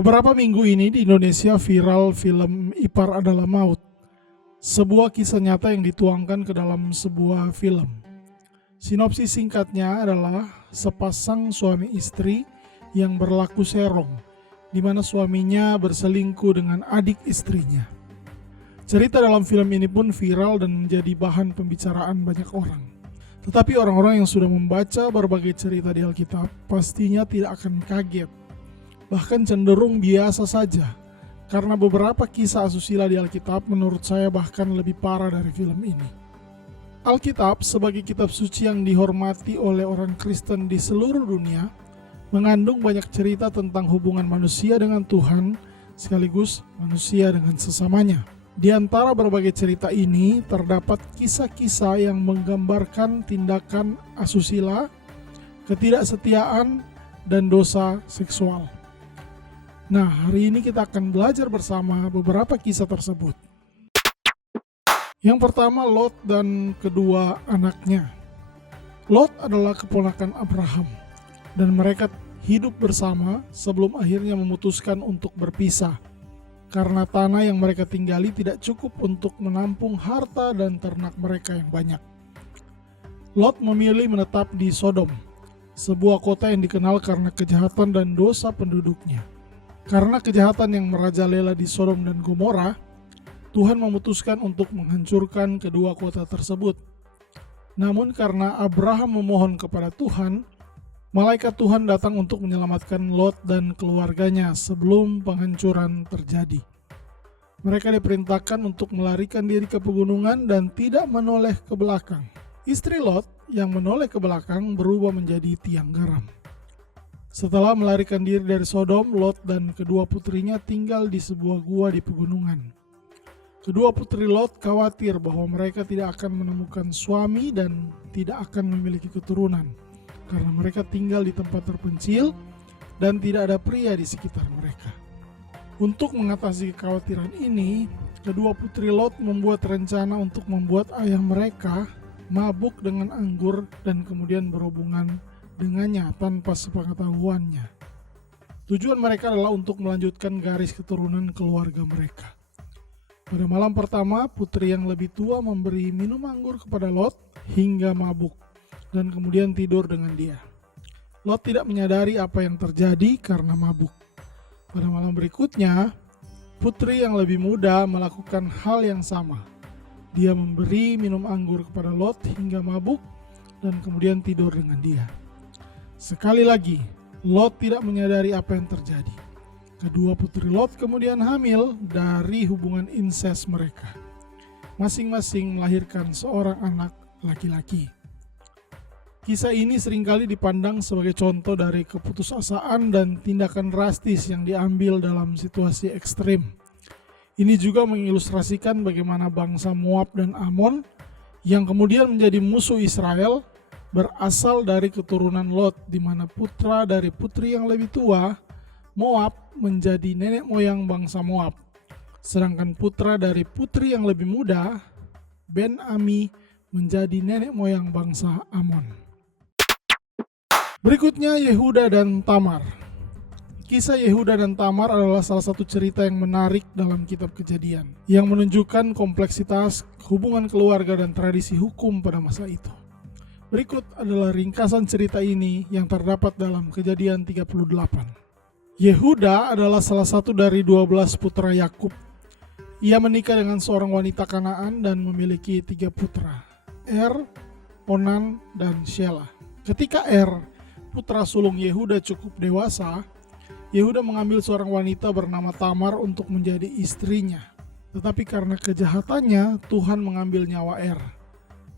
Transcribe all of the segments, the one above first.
Beberapa minggu ini di Indonesia viral film Ipar Adalah Maut, sebuah kisah nyata yang dituangkan ke dalam sebuah film. Sinopsis singkatnya adalah sepasang suami istri yang berlaku serong, di mana suaminya berselingkuh dengan adik istrinya. Cerita dalam film ini pun viral dan menjadi bahan pembicaraan banyak orang. Tetapi orang-orang yang sudah membaca berbagai cerita di Alkitab pastinya tidak akan kaget, bahkan cenderung biasa saja, karena beberapa kisah asusila di Alkitab menurut saya bahkan lebih parah dari film ini. Alkitab sebagai kitab suci yang dihormati oleh orang Kristen di seluruh dunia mengandung banyak cerita tentang hubungan manusia dengan Tuhan sekaligus manusia dengan sesamanya. Di antara berbagai cerita ini terdapat kisah-kisah yang menggambarkan tindakan asusila, ketidaksetiaan, dan dosa seksual. Nah, hari ini kita akan belajar bersama beberapa kisah tersebut. Yang pertama, Lot dan kedua anaknya. Lot adalah keponakan Abraham, dan mereka hidup bersama sebelum akhirnya memutuskan untuk berpisah, karena tanah yang mereka tinggali tidak cukup untuk menampung harta dan ternak mereka yang banyak. Lot memilih menetap di Sodom, sebuah kota yang dikenal karena kejahatan dan dosa penduduknya. Karena kejahatan yang merajalela di Sodom dan Gomora, Tuhan memutuskan untuk menghancurkan kedua kota tersebut. Namun karena Abraham memohon kepada Tuhan, malaikat Tuhan datang untuk menyelamatkan Lot dan keluarganya sebelum penghancuran terjadi. Mereka diperintahkan untuk melarikan diri ke pegunungan dan tidak menoleh ke belakang. Istri Lot yang menoleh ke belakang berubah menjadi tiang garam. Setelah melarikan diri dari Sodom, Lot dan kedua putrinya tinggal di sebuah gua di pegunungan. Kedua putri Lot khawatir bahwa mereka tidak akan menemukan suami dan tidak akan memiliki keturunan, karena mereka tinggal di tempat terpencil dan tidak ada pria di sekitar mereka. Untuk mengatasi kekhawatiran ini, kedua putri Lot membuat rencana untuk membuat ayah mereka mabuk dengan anggur dan kemudian berhubungan dengannya tanpa sepengetahuannya. Tujuan mereka adalah untuk melanjutkan garis keturunan keluarga mereka. Pada malam pertama, putri yang lebih tua memberi minum anggur kepada Lot hingga mabuk dan kemudian tidur dengan dia. Lot tidak menyadari apa yang terjadi karena mabuk. Pada malam berikutnya, putri yang lebih muda melakukan hal yang sama. Dia memberi minum anggur kepada Lot hingga mabuk dan kemudian tidur dengan dia. Sekali lagi, Lot tidak menyadari apa yang terjadi. Kedua putri Lot kemudian hamil dari hubungan inses mereka. Masing-masing melahirkan seorang anak laki-laki. Kisah ini seringkali dipandang sebagai contoh dari keputusasaan dan tindakan drastis yang diambil dalam situasi ekstrim. Ini juga mengilustrasikan bagaimana bangsa Moab dan Amon yang kemudian menjadi musuh Israel berasal dari keturunan Lot, di mana putra dari putri yang lebih tua, Moab, menjadi nenek moyang bangsa Moab. Sedangkan putra dari putri yang lebih muda, Ben-Ami, menjadi nenek moyang bangsa Amon. Berikutnya Yehuda dan Tamar. Kisah Yehuda dan Tamar adalah salah satu cerita yang menarik dalam kitab Kejadian, yang menunjukkan kompleksitas hubungan keluarga dan tradisi hukum pada masa itu. Berikut adalah ringkasan cerita ini yang terdapat dalam Kejadian 38. Yehuda adalah salah satu dari 12 putra Yakub. Ia menikah dengan seorang wanita Kanaan dan memiliki 3 putra, Er, Onan, dan Shelah. Ketika Er, putra sulung Yehuda, cukup dewasa, Yehuda mengambil seorang wanita bernama Tamar untuk menjadi istrinya. Tetapi karena kejahatannya, Tuhan mengambil nyawa Er,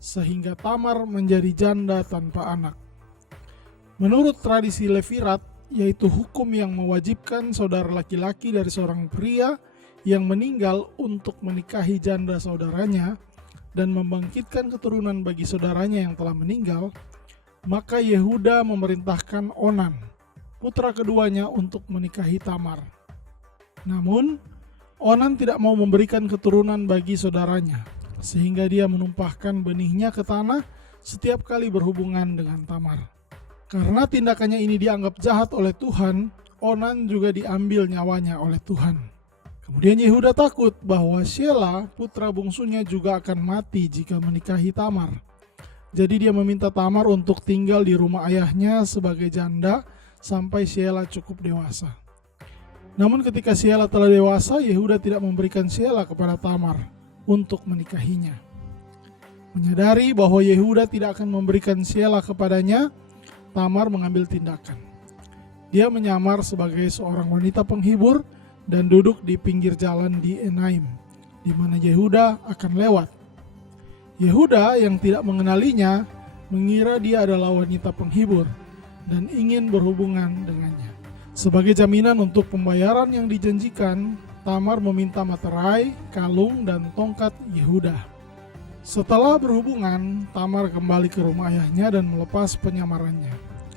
sehingga Tamar menjadi janda tanpa anak. Menurut tradisi Levirat, yaitu hukum yang mewajibkan saudara laki-laki dari seorang pria yang meninggal untuk menikahi janda saudaranya dan membangkitkan keturunan bagi saudaranya yang telah meninggal, maka Yehuda memerintahkan Onan, putra keduanya, untuk menikahi Tamar. Namun, Onan tidak mau memberikan keturunan bagi saudaranya, sehingga dia menumpahkan benihnya ke tanah setiap kali berhubungan dengan Tamar. Karena tindakannya ini dianggap jahat oleh Tuhan, Onan juga diambil nyawanya oleh Tuhan. Kemudian Yehuda takut bahwa Shelah, putra bungsunya, juga akan mati jika menikahi Tamar. Jadi dia meminta Tamar untuk tinggal di rumah ayahnya sebagai janda sampai Shelah cukup dewasa. Namun ketika Shelah telah dewasa, Yehuda tidak memberikan Shelah kepada Tamar untuk menikahinya. Menyadari bahwa Yehuda tidak akan memberikan Shelah kepadanya, Tamar mengambil tindakan. Dia menyamar sebagai seorang wanita penghibur dan duduk di pinggir jalan di Enaim, di mana Yehuda akan lewat. Yehuda yang tidak mengenalinya mengira dia adalah wanita penghibur dan ingin berhubungan dengannya. Sebagai jaminan untuk pembayaran yang dijanjikan, Tamar meminta materai, kalung, dan tongkat Yehuda. Setelah berhubungan, Tamar kembali ke rumah ayahnya dan melepas penyamarannya.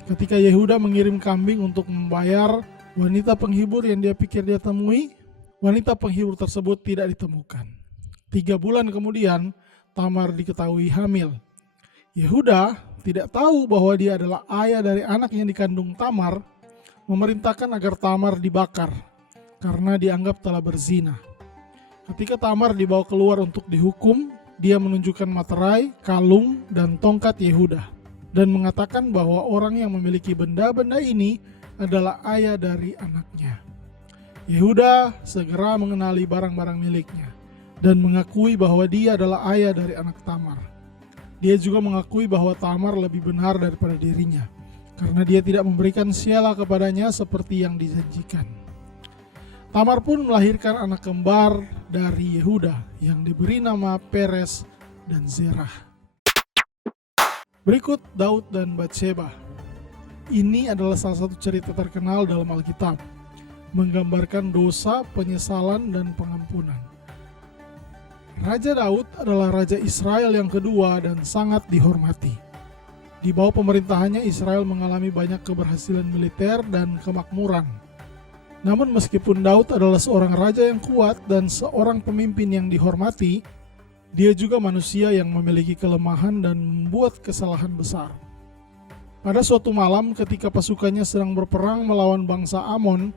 Ketika Yehuda mengirim kambing untuk membayar wanita penghibur yang dia pikir dia temui, wanita penghibur tersebut tidak ditemukan. 3 bulan kemudian, Tamar diketahui hamil. Yehuda tidak tahu bahwa dia adalah ayah dari anak yang dikandung Tamar, memerintahkan agar Tamar dibakar karena dianggap telah berzina. Ketika Tamar dibawa keluar untuk dihukum, dia menunjukkan materai, kalung, dan tongkat Yehuda dan mengatakan bahwa orang yang memiliki benda-benda ini adalah ayah dari anaknya. Yehuda segera mengenali barang-barang miliknya dan mengakui bahwa dia adalah ayah dari anak Tamar. Dia juga mengakui bahwa Tamar lebih benar daripada dirinya, karena dia tidak memberikan Shelah kepadanya seperti yang dijanjikan. Tamar pun melahirkan anak kembar dari Yehuda yang diberi nama Peres dan Zerah. Berikut Daud dan Batsheba. Ini adalah salah satu cerita terkenal dalam Alkitab, menggambarkan dosa, penyesalan, dan pengampunan. Raja Daud adalah raja Israel yang kedua dan sangat dihormati. Di bawah pemerintahannya, Israel mengalami banyak keberhasilan militer dan kemakmuran. Namun meskipun Daud adalah seorang raja yang kuat dan seorang pemimpin yang dihormati, dia juga manusia yang memiliki kelemahan dan membuat kesalahan besar. Pada suatu malam ketika pasukannya sedang berperang melawan bangsa Amon,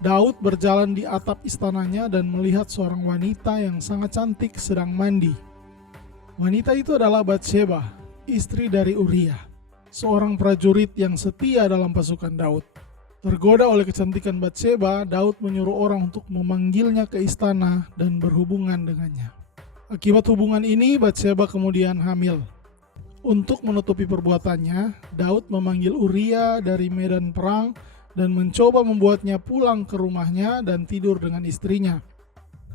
Daud berjalan di atap istananya dan melihat seorang wanita yang sangat cantik sedang mandi. Wanita itu adalah Batsheba, istri dari Uria, seorang prajurit yang setia dalam pasukan Daud. Tergoda oleh kecantikan Batsheba, Daud menyuruh orang untuk memanggilnya ke istana dan berhubungan dengannya. Akibat hubungan ini, Batsheba kemudian hamil. Untuk menutupi perbuatannya, Daud memanggil Uria dari medan perang dan mencoba membuatnya pulang ke rumahnya dan tidur dengan istrinya,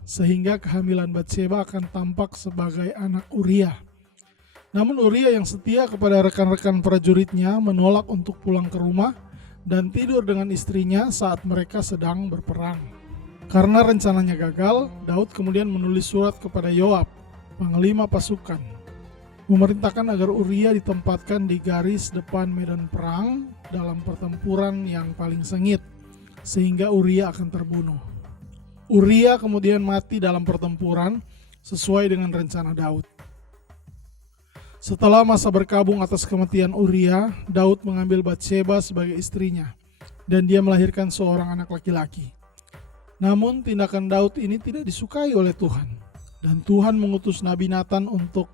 sehingga kehamilan Batsheba akan tampak sebagai anak Uria. Namun Uria yang setia kepada rekan-rekan prajuritnya menolak untuk pulang ke rumah dan tidur dengan istrinya saat mereka sedang berperang. Karena rencananya gagal, Daud kemudian menulis surat kepada Yoab, panglima pasukan, memerintahkan agar Uria ditempatkan di garis depan medan perang dalam pertempuran yang paling sengit, sehingga Uria akan terbunuh. Uria kemudian mati dalam pertempuran sesuai dengan rencana Daud. Setelah masa berkabung atas kematian Uria, Daud mengambil Batsheba sebagai istrinya, dan dia melahirkan seorang anak laki-laki. Namun tindakan Daud ini tidak disukai oleh Tuhan, dan Tuhan mengutus Nabi Natan untuk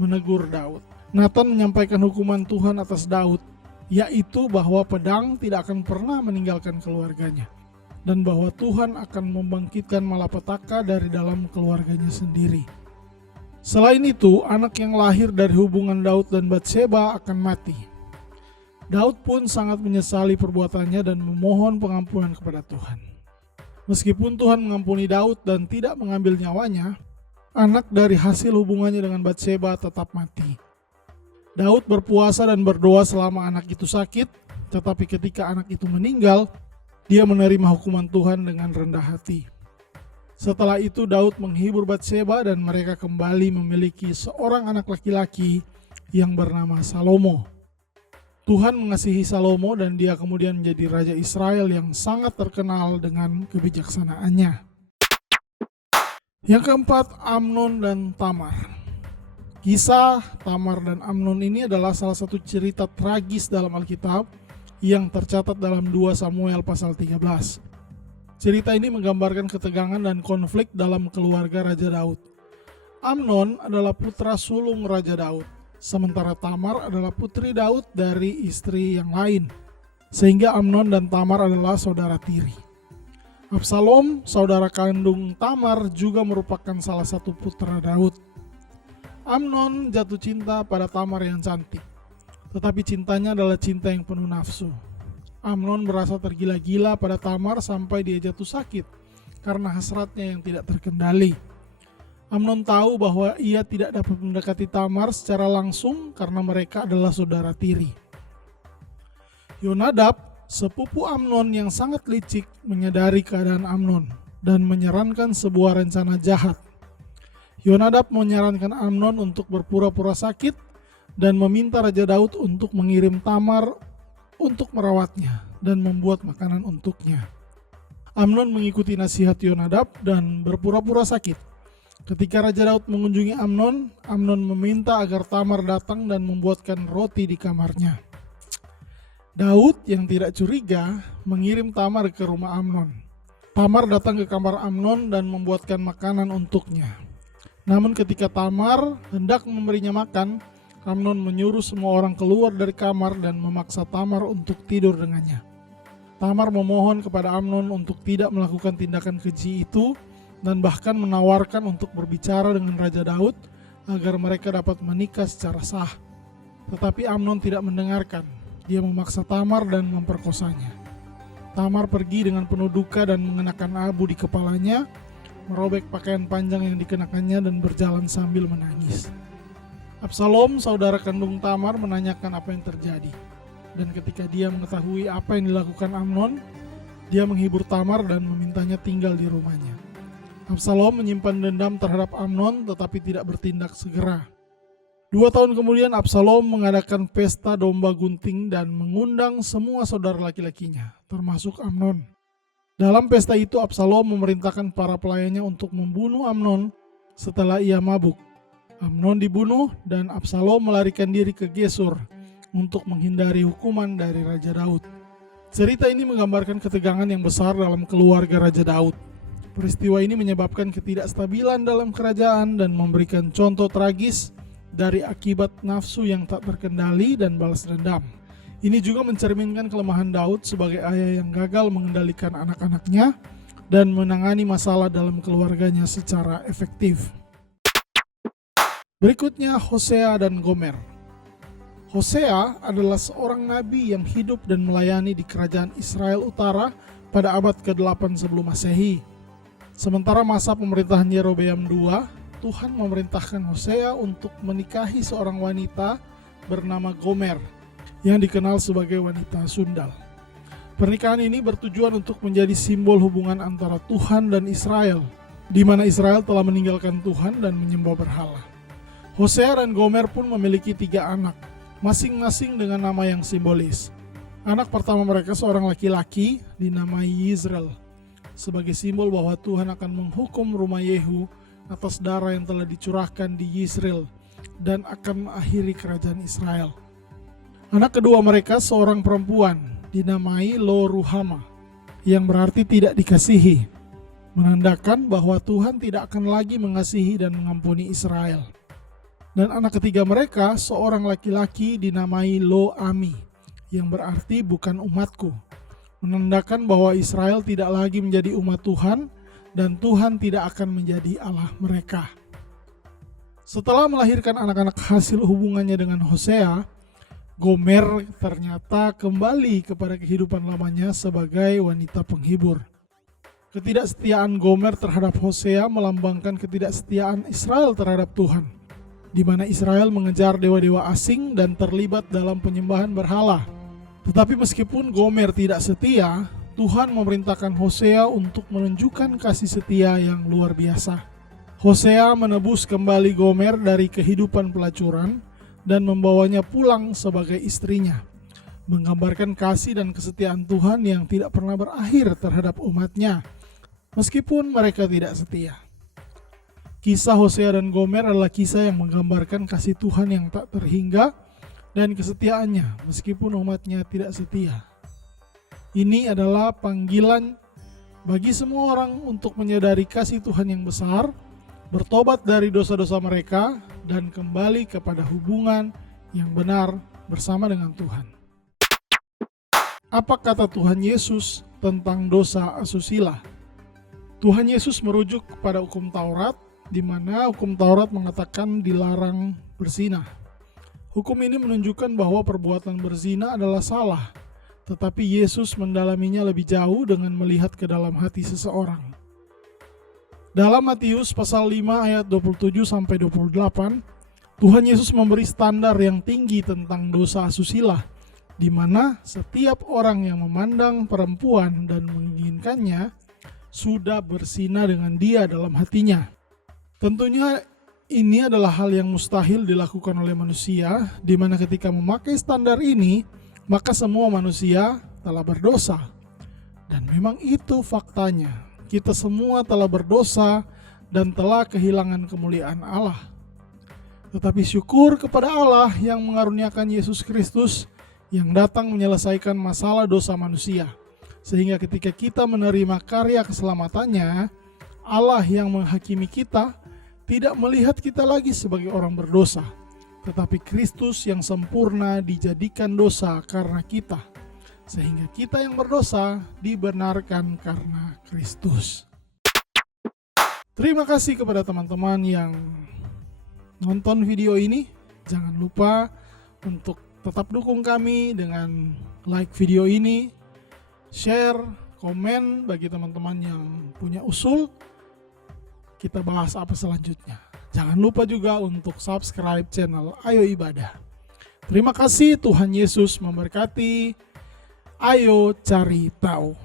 menegur Daud. Natan menyampaikan hukuman Tuhan atas Daud, yaitu bahwa pedang tidak akan pernah meninggalkan keluarganya, dan bahwa Tuhan akan membangkitkan malapetaka dari dalam keluarganya sendiri. Selain itu, anak yang lahir dari hubungan Daud dan Batsheba akan mati. Daud pun sangat menyesali perbuatannya dan memohon pengampunan kepada Tuhan. Meskipun Tuhan mengampuni Daud dan tidak mengambil nyawanya, anak dari hasil hubungannya dengan Batsheba tetap mati. Daud berpuasa dan berdoa selama anak itu sakit, tetapi ketika anak itu meninggal, dia menerima hukuman Tuhan dengan rendah hati. Setelah itu Daud menghibur Batsheba dan mereka kembali memiliki seorang anak laki-laki yang bernama Salomo. Tuhan mengasihi Salomo dan dia kemudian menjadi raja Israel yang sangat terkenal dengan kebijaksanaannya. Yang keempat, Amnon dan Tamar. Kisah Tamar dan Amnon ini adalah salah satu cerita tragis dalam Alkitab yang tercatat dalam 2 Samuel pasal 13. Cerita ini menggambarkan ketegangan dan konflik dalam keluarga Raja Daud. Amnon adalah putra sulung Raja Daud, sementara Tamar adalah putri Daud dari istri yang lain, sehingga Amnon dan Tamar adalah saudara tiri. Absalom, saudara kandung Tamar, juga merupakan salah satu putra Daud. Amnon jatuh cinta pada Tamar yang cantik, tetapi cintanya adalah cinta yang penuh nafsu. Amnon merasa tergila-gila pada Tamar sampai dia jatuh sakit karena hasratnya yang tidak terkendali. Amnon tahu bahwa ia tidak dapat mendekati Tamar secara langsung karena mereka adalah saudara tiri. Yonadab, sepupu Amnon yang sangat licik, menyadari keadaan Amnon dan menyarankan sebuah rencana jahat. Yonadab menyarankan Amnon untuk berpura-pura sakit dan meminta Raja Daud untuk mengirim Tamar untuk merawatnya dan membuat makanan untuknya. Amnon mengikuti nasihat Yonadab dan berpura-pura sakit. Ketika Raja Daud mengunjungi Amnon, Amnon meminta agar Tamar datang dan membuatkan roti di kamarnya. Daud yang tidak curiga mengirim Tamar ke rumah Amnon. Tamar datang ke kamar Amnon dan membuatkan makanan untuknya. Namun ketika Tamar hendak memberinya makan, Amnon menyuruh semua orang keluar dari kamar dan memaksa Tamar untuk tidur dengannya. Tamar memohon kepada Amnon untuk tidak melakukan tindakan keji itu dan bahkan menawarkan untuk berbicara dengan Raja Daud agar mereka dapat menikah secara sah. Tetapi Amnon tidak mendengarkan. Dia memaksa Tamar dan memperkosanya. Tamar pergi dengan penuh duka dan mengenakan abu di kepalanya, merobek pakaian panjang yang dikenakannya dan berjalan sambil menangis. Absalom, saudara kandung Tamar, menanyakan apa yang terjadi. Dan ketika dia mengetahui apa yang dilakukan Amnon, dia menghibur Tamar dan memintanya tinggal di rumahnya. Absalom menyimpan dendam terhadap Amnon tetapi tidak bertindak segera. 2 tahun kemudian Absalom mengadakan pesta domba gunting dan mengundang semua saudara laki-lakinya, termasuk Amnon. Dalam pesta itu Absalom memerintahkan para pelayannya untuk membunuh Amnon setelah ia mabuk. Amnon dibunuh dan Absalom melarikan diri ke Gesur untuk menghindari hukuman dari Raja Daud. Cerita ini menggambarkan ketegangan yang besar dalam keluarga Raja Daud. Peristiwa ini menyebabkan ketidakstabilan dalam kerajaan dan memberikan contoh tragis dari akibat nafsu yang tak terkendali dan balas dendam. Ini juga mencerminkan kelemahan Daud sebagai ayah yang gagal mengendalikan anak-anaknya dan menangani masalah dalam keluarganya secara efektif. Berikutnya Hosea dan Gomer. Hosea adalah seorang nabi yang hidup dan melayani di kerajaan Israel Utara pada abad ke-8 sebelum Masehi. Sementara masa pemerintahan Yerobeam II, Tuhan memerintahkan Hosea untuk menikahi seorang wanita bernama Gomer yang dikenal sebagai wanita sundal. Pernikahan ini bertujuan untuk menjadi simbol hubungan antara Tuhan dan Israel, di mana Israel telah meninggalkan Tuhan dan menyembah berhala. Hosea dan Gomer pun memiliki 3 anak, masing-masing dengan nama yang simbolis. Anak pertama mereka seorang laki-laki dinamai Yizreel, sebagai simbol bahwa Tuhan akan menghukum rumah Yehu atas darah yang telah dicurahkan di Yizreel dan akan mengakhiri kerajaan Israel. Anak kedua mereka seorang perempuan dinamai Lo Ruhama, yang berarti tidak dikasihi, menandakan bahwa Tuhan tidak akan lagi mengasihi dan mengampuni Israel. Dan anak ketiga mereka seorang laki-laki dinamai Lo Ami, yang berarti bukan umatku, menandakan bahwa Israel tidak lagi menjadi umat Tuhan dan Tuhan tidak akan menjadi Allah mereka. Setelah melahirkan anak-anak hasil hubungannya dengan Hosea, Gomer ternyata kembali kepada kehidupan lamanya sebagai wanita penghibur. Ketidaksetiaan Gomer terhadap Hosea melambangkan ketidaksetiaan Israel terhadap Tuhan, di mana Israel mengejar dewa-dewa asing dan terlibat dalam penyembahan berhala. Tetapi meskipun Gomer tidak setia, Tuhan memerintahkan Hosea untuk menunjukkan kasih setia yang luar biasa. Hosea menebus kembali Gomer dari kehidupan pelacuran dan membawanya pulang sebagai istrinya, menggambarkan kasih dan kesetiaan Tuhan yang tidak pernah berakhir terhadap umatnya, meskipun mereka tidak setia. Kisah Hosea dan Gomer adalah kisah yang menggambarkan kasih Tuhan yang tak terhingga dan kesetiaannya meskipun umatnya tidak setia. Ini adalah panggilan bagi semua orang untuk menyadari kasih Tuhan yang besar, bertobat dari dosa-dosa mereka, dan kembali kepada hubungan yang benar bersama dengan Tuhan. Apa kata Tuhan Yesus tentang dosa asusila? Tuhan Yesus merujuk kepada hukum Taurat, di mana hukum Taurat mengatakan dilarang berzina. Hukum ini menunjukkan bahwa perbuatan berzina adalah salah, tetapi Yesus mendalaminya lebih jauh dengan melihat ke dalam hati seseorang. Dalam Matius pasal 5 ayat 27-28, Tuhan Yesus memberi standar yang tinggi tentang dosa asusila, di mana setiap orang yang memandang perempuan dan menginginkannya sudah berzina dengan dia dalam hatinya. Tentunya ini adalah hal yang mustahil dilakukan oleh manusia, di mana ketika memakai standar ini, maka semua manusia telah berdosa. Dan memang itu faktanya. Kita semua telah berdosa dan telah kehilangan kemuliaan Allah. Tetapi syukur kepada Allah yang mengaruniakan Yesus Kristus yang datang menyelesaikan masalah dosa manusia. Sehingga ketika kita menerima karya keselamatannya, Allah yang menghakimi kita tidak melihat kita lagi sebagai orang berdosa, tetapi Kristus yang sempurna dijadikan dosa karena kita, sehingga kita yang berdosa dibenarkan karena Kristus. Terima kasih kepada teman-teman yang nonton video ini. Jangan lupa untuk tetap dukung kami dengan like video ini, share, komen bagi teman-teman yang punya usul. Kita bahas apa selanjutnya. Jangan lupa juga untuk subscribe channel Ayo Ibadah. Terima kasih, Tuhan Yesus memberkati. Ayo cari tahu.